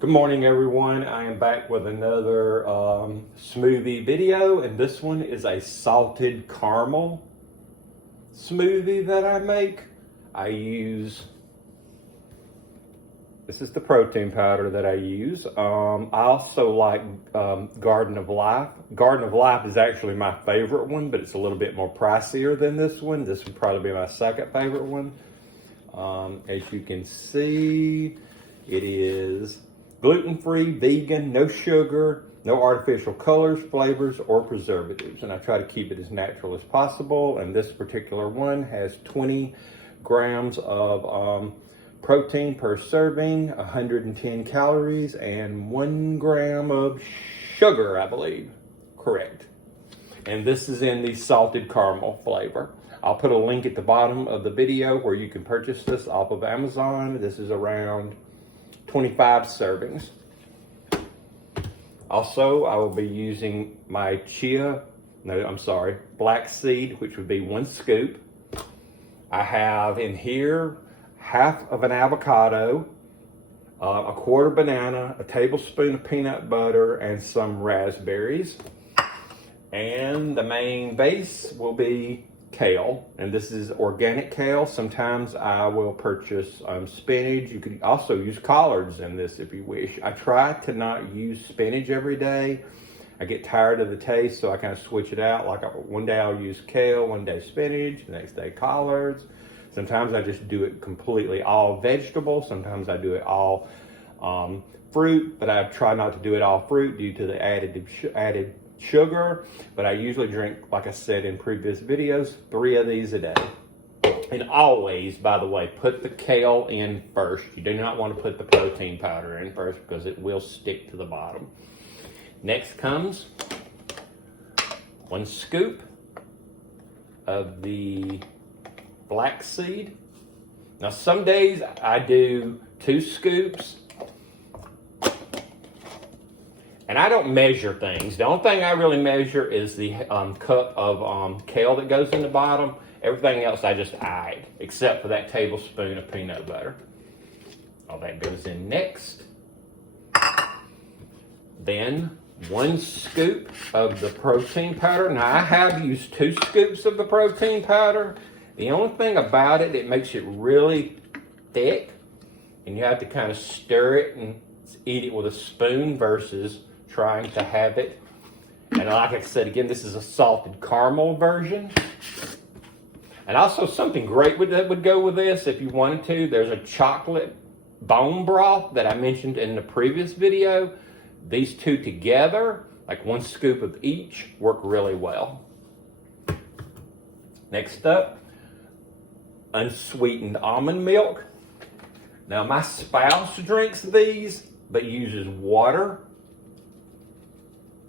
Good morning, everyone. I am back with another smoothie video, and this one is a salted caramel smoothie that I make. This is the protein powder that I use. I also like Garden of Life. Garden of Life is actually my favorite one, but it's a little bit more pricier than this one. This would probably be my second favorite one. As you can see, it is gluten-free, vegan, no sugar, no artificial colors, flavors, or preservatives. And I try to keep it as natural as possible. And this particular one has 20 grams of protein per serving, 110 calories, and 1 gram of sugar, I believe. Correct. And this is in the salted caramel flavor. I'll put a link at the bottom of the video where you can purchase this off of Amazon. This is around 25 servings. Also, I will be using my black seed, which would be 1 scoop. I have in here half of an avocado, a quarter banana, a tablespoon of peanut butter, and some raspberries. And the main base will be kale, and this is organic kale. Sometimes I will purchase spinach. You could also use collards in this if you wish. I try to not use spinach every day. I get tired of the taste, so I kind of switch it out. Like one day I'll use kale, one day spinach, the next day collards. Sometimes I just do it completely all vegetable. Sometimes I do it all fruit, but I try not to do it all fruit due to the added sugar. But I usually drink, like I said in previous videos, 3 of these a day. And always, by the way, put the kale in first. You do not want to put the protein powder in first because it will stick to the bottom. Next comes 1 scoop of the black seed. Now some days I do 2 scoops. And I don't measure things. The only thing I really measure is the cup of kale that goes in the bottom. Everything else I just add, except for that tablespoon of peanut butter. All that goes in next. Then 1 scoop of the protein powder. Now I have used 2 scoops of the protein powder. The only thing about it, it makes it really thick. And you have to kind of stir it and eat it with a spoon versus trying to have it. And like I said, again, this is a salted caramel version. And also something great that would go with this if you wanted to. There's a chocolate bone broth that I mentioned in the previous video. These two together, like 1 scoop of each, work really well. Next up, unsweetened almond milk. Now my spouse drinks these, but uses water.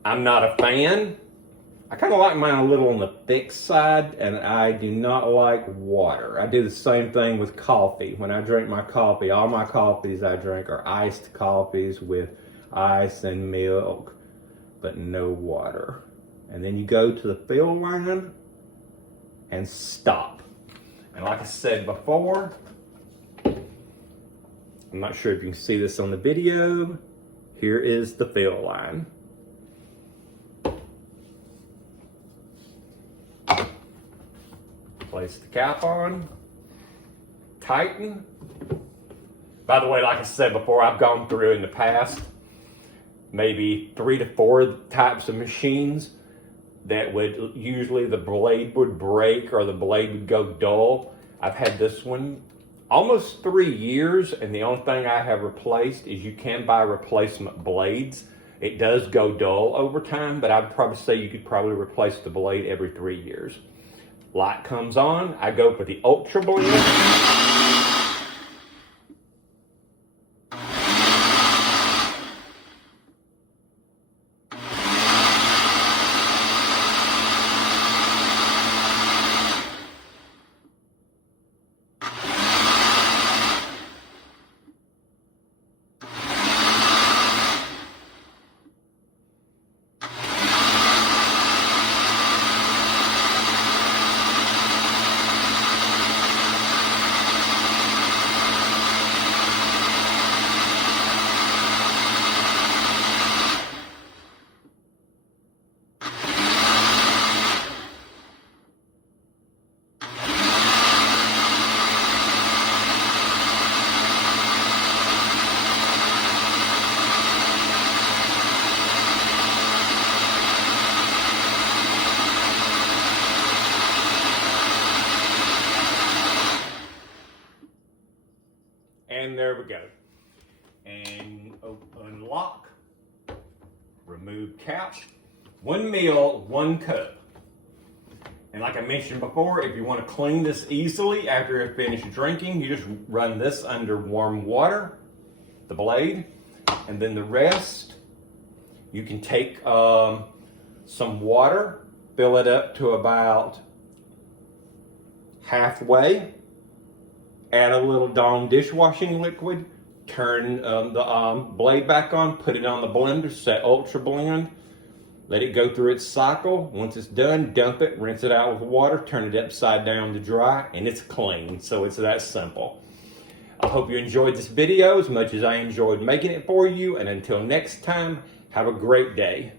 I'm not a fan. I kind of like mine a little on the thick side, and I do not like water. I do the same thing with coffee. When I drink my coffee, all my coffees I drink are iced coffees with ice and milk, but no water. And then you go to the fill line and stop. And like I said before, I'm not sure if you can see this on the video. Here is the fill line. Place the cap on, tighten. By the way, like I said before, I've gone through in the past maybe 3 to 4 types of machines that would usually the blade would break or the blade would go dull. I've had this one almost 3 years, and the only thing I have replaced is you can buy replacement blades. It does go dull over time, but I'd probably say you could probably replace the blade every 3 years. Light comes on, I go for the Ultra Blend. And there we go. And unlock, remove cap. 1 meal, 1 cup. And like I mentioned before, if you want to clean this easily after you finish drinking, you just run this under warm water, the blade, and then the rest, you can take some water, fill it up to about halfway, add a little Dawn dishwashing liquid, turn the blade back on, put it on the blender, set ultra blend, let it go through its cycle. Once it's done, dump it, rinse it out with water, turn it upside down to dry, and it's clean. So it's that simple. I hope you enjoyed this video as much as I enjoyed making it for you, and until next time, have a great day.